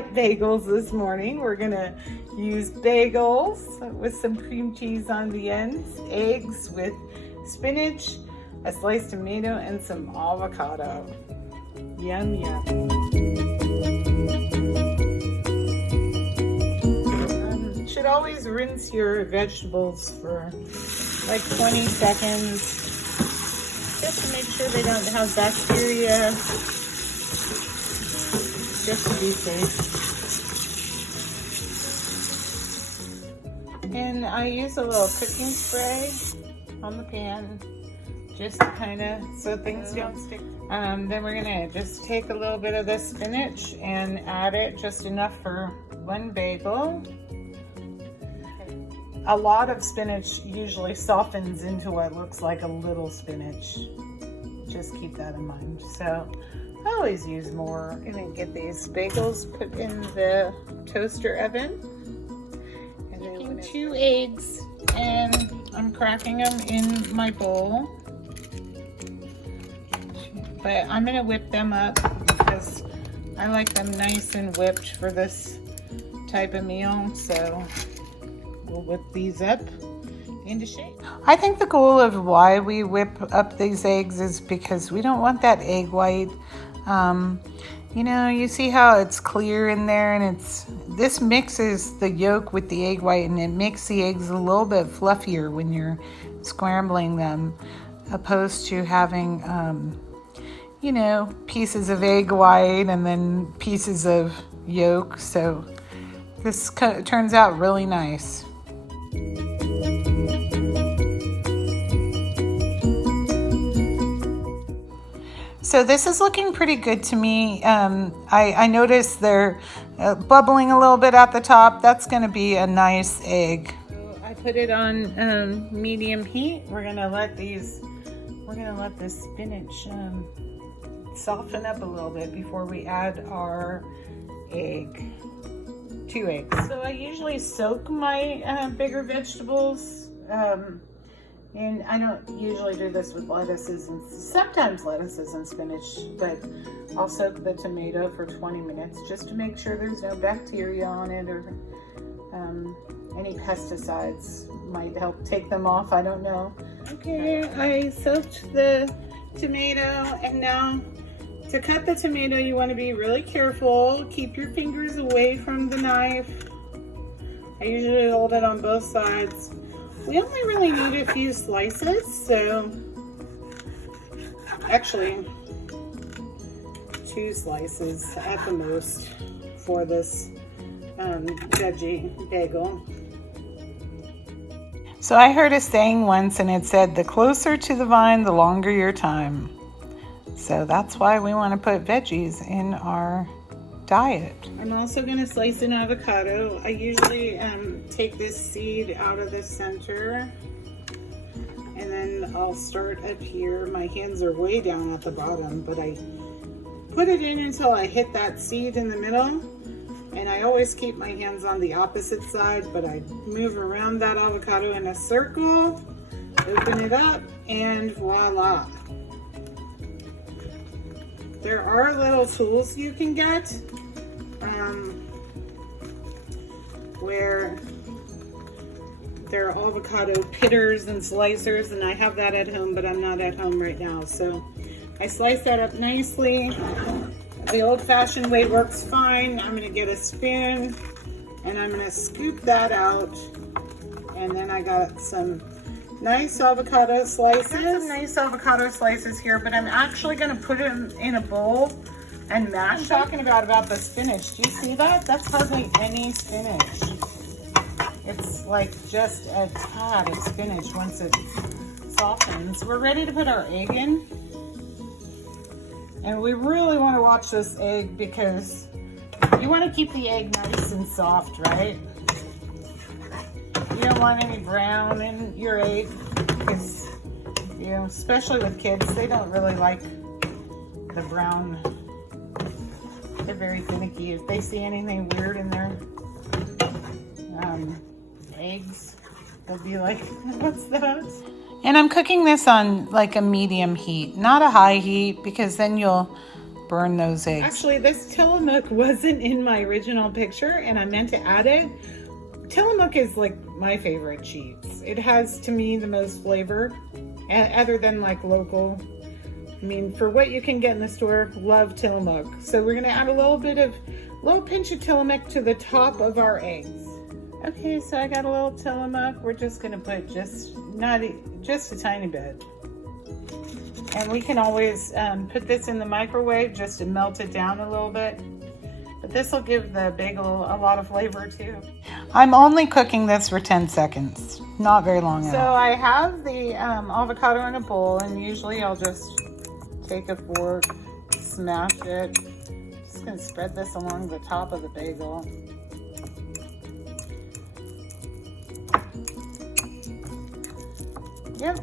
Delight Bagels this morning. We're gonna use bagels with some cream cheese on the ends, eggs with spinach, a sliced tomato, and some avocado. Yum, yum. Should always rinse your vegetables for like 20 seconds just to make sure they don't have bacteria, just to be safe. And I use a little cooking spray on the pan just to kind of, so things don't stick. Then we're gonna just take a little bit of the spinach and add it, just enough for one bagel. A lot of spinach usually softens into what looks like a little spinach. Just keep that in mind. So I always use more. I'm gonna get these bagels put in the toaster oven. And then 2 eggs, and I'm cracking them in my bowl. But I'm gonna whip them up because I like them nice and whipped for this type of meal. So we'll whip these up into shape. I think the goal of why we whip up these eggs is because we don't want that egg white. You know, you see how it's clear in there, and this mixes the yolk with the egg white, and it makes the eggs a little bit fluffier when you're scrambling them, opposed to having you know, pieces of egg white and then pieces of yolk. So this turns out really nice. So this is looking pretty good to me. I noticed they're bubbling a little bit at the top. That's going to be a nice egg. So I put it on medium heat. We're going to let this spinach soften up a little bit before we add our egg. 2 eggs. So I usually soak my bigger vegetables. And I don't usually do this with lettuces and sometimes lettuces and spinach, but I'll soak the tomato for 20 minutes just to make sure there's no bacteria on it, or any pesticides might help take them off. I don't know. Okay, I soaked the tomato, and now to cut the tomato, you want to be really careful. Keep your fingers away from the knife. I usually hold it on both sides. We only really need a few slices, so actually 2 slices at the most for this veggie bagel. So I heard a saying once, and it said, the closer to the vine, the longer your time. So that's why we want to put veggies in our diet. I'm also going to slice an avocado. I usually take this seed out of the center, and then I'll start up here. My hands are way down at the bottom, but I put it in until I hit that seed in the middle, and I always keep my hands on the opposite side, but I move around that avocado in a circle, open it up, and voila. There are little tools you can get where there are avocado pitters and slicers, and I have that at home, but I'm not at home right now. So I slice that up nicely. The old-fashioned way works fine. I'm going to get a spoon, and I'm going to scoop that out, and then I got some nice avocado slices. I got some nice avocado slices here, but I'm actually going to put them in a bowl and mash. I'm talking about the spinach. Do you see that? That's hardly any spinach. It's like just a tad of spinach once it softens. We're ready to put our egg in. And we really want to watch this egg because you want to keep the egg nice and soft, right? You don't want any brown in your egg because, you know, especially with kids, they don't really like the brown. They're very finicky. If they see anything weird in their eggs, they'll be like, what's that? And I'm cooking this on like a medium heat, not a high heat, because then you'll burn those eggs. Actually, this Tillamook wasn't in my original picture and I meant to add it. Tillamook is like my favorite cheese. It has, to me, the most flavor, other than like local. I mean, for what you can get in the store, love Tillamook. So we're gonna add a little pinch of Tillamook to the top of our eggs. Okay, so I got a little Tillamook. We're just gonna put just a tiny bit. And we can always put this in the microwave just to melt it down a little bit. But this will give the bagel a lot of flavor too. I'm only cooking this for 10 seconds, not very long at all. So I have the avocado in a bowl, and usually I'll just take a fork, smash it. Just gonna spread this along the top of the bagel. Yep,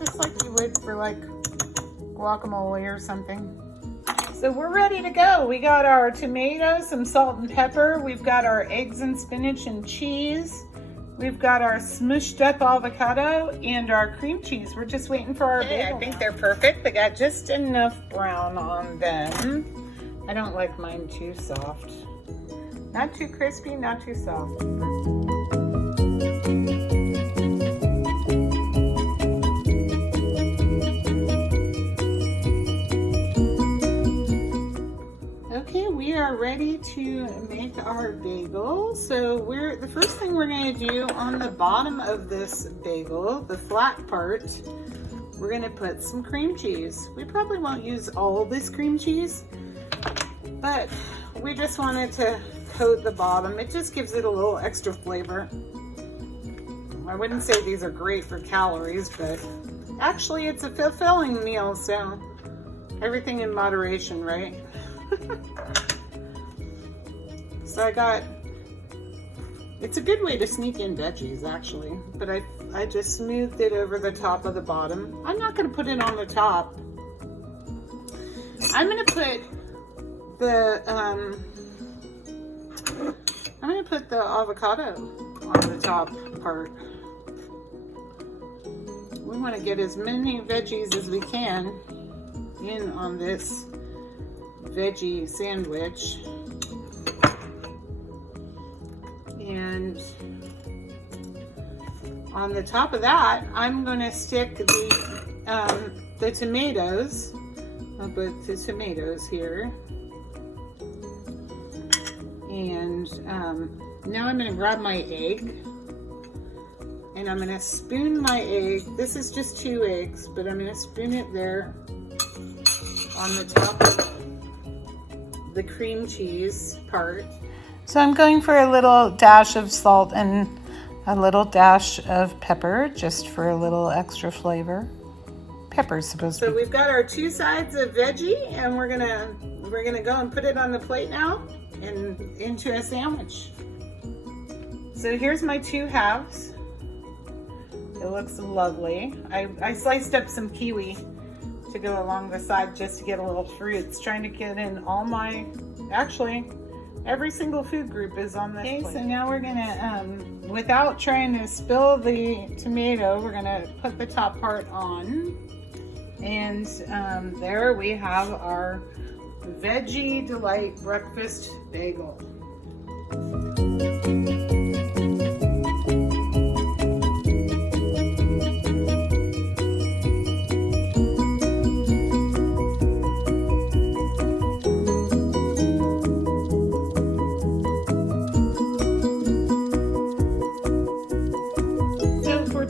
just like you would for like guacamole or something. So we're ready to go. We got our tomatoes, some salt and pepper. We've got our eggs and spinach and cheese. We've got our smushed up avocado and our cream cheese. We're just waiting for our bagel. I think they're perfect. They got just enough brown on them. I don't like mine too soft. Not too crispy, not too soft. We are ready to make our bagel. So the first thing we're going to do on the bottom of this bagel, the flat part, we're going to put some cream cheese. We probably won't use all this cream cheese, but we just wanted to coat the bottom. It just gives it a little extra flavor. I wouldn't say these are great for calories, but actually it's a fulfilling meal, so everything in moderation, right? So it's a good way to sneak in veggies actually, but I just smoothed it over the top of the bottom. I'm not going to put it on the top. I'm going to put the avocado on the top part. We want to get as many veggies as we can in on this veggie sandwich. And on the top of that, I'm going to stick the tomatoes. I'll put the tomatoes here. And now I'm going to grab my egg. And I'm going to spoon my egg. This is just 2 eggs, but I'm going to spoon it there on the top of the cream cheese part. So I'm going for a little dash of salt and a little dash of pepper, just for a little extra flavor. Pepper's supposed to be. So we've got our 2 sides of veggie, and we're gonna go and put it on the plate now and into a sandwich. So here's my 2 halves. It looks lovely. I sliced up some kiwi to go along the side just to get a little fruits, trying to get in all my, actually, every single food group is on this plate. So now we're gonna, without trying to spill the tomato, we're gonna put the top part on. And there we have our Veggie Delight Breakfast Bagel.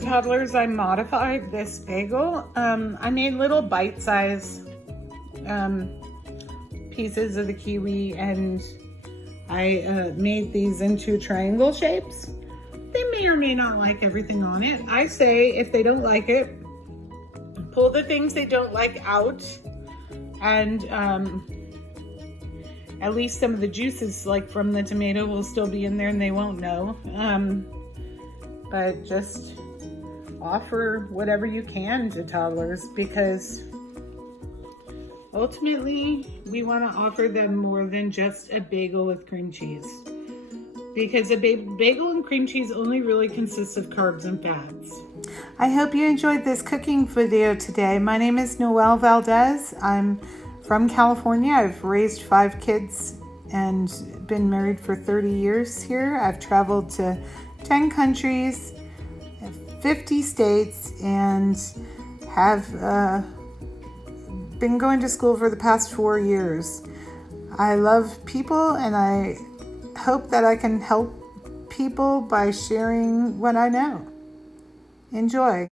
Toddlers, I modified this bagel. I made little bite-sized pieces of the kiwi, and I made these into triangle shapes. They may or may not like everything on it. I say if they don't like it, pull the things they don't like out, and at least some of the juices, like from the tomato, will still be in there and they won't know. But just offer whatever you can to toddlers, because ultimately we want to offer them more than just a bagel with cream cheese, because a bagel and cream cheese only really consists of carbs and fats. I hope you enjoyed this cooking video today. My name is Noelle Valdez. I'm from California. I've raised 5 kids and been married for 30 years here. I've traveled to 10 countries, 50 states, and have been going to school for the past 4 years. I love people, and I hope that I can help people by sharing what I know. Enjoy.